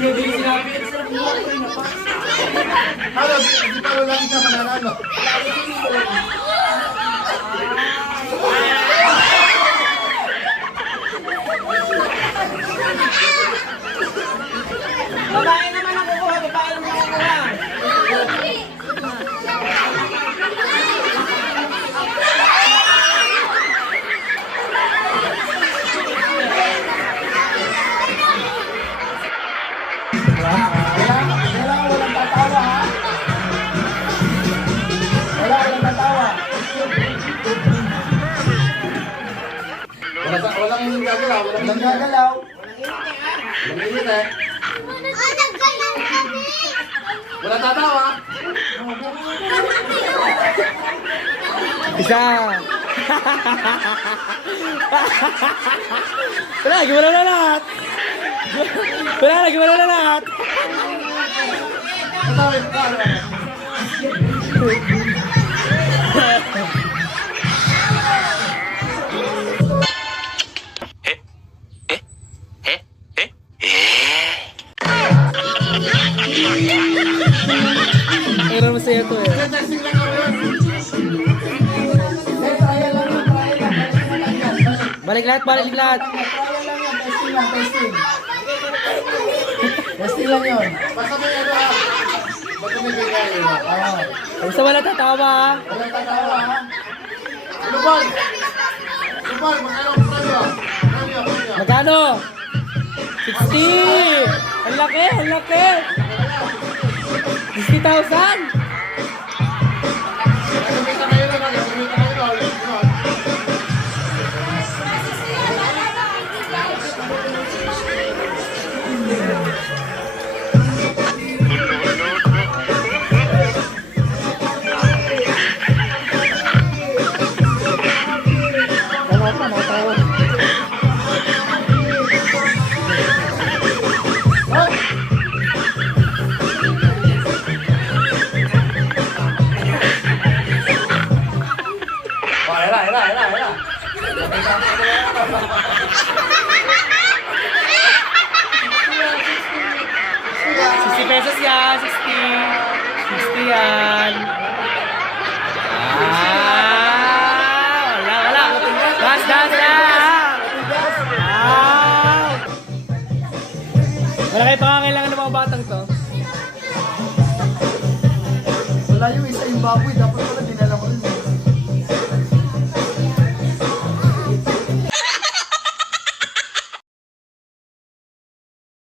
binibili sinabi. Ano, di pa wala isa mananalo. Wala, walang gagalaw, walang gagalaw. Walang init eh. Wala tatawa. Isa. Wala, gimana na lahat. Wala, gimana na lahat. Tatawa, tatawa. Testing lang yan. Balik. Lahat, balik lahat. Trial lang yan, testing lang, testing. Testing lang yun. Basta may ano ha. Basta may bigay yun. Oo. Basta wala tatawa ah. Walang tatawa ha. Lubal! Lubal, magkano ang premyo. Magkano? 60! Ang laki, ang laki! 60,000! Era, era, era. Sixty pesos yan, 60. 60 yan. Ah, wala, wala. Das, das, das. Ah. Wala kayo pangangailangan ng mga batang to. Wala yung isa yung baboy, dapat pala dinala.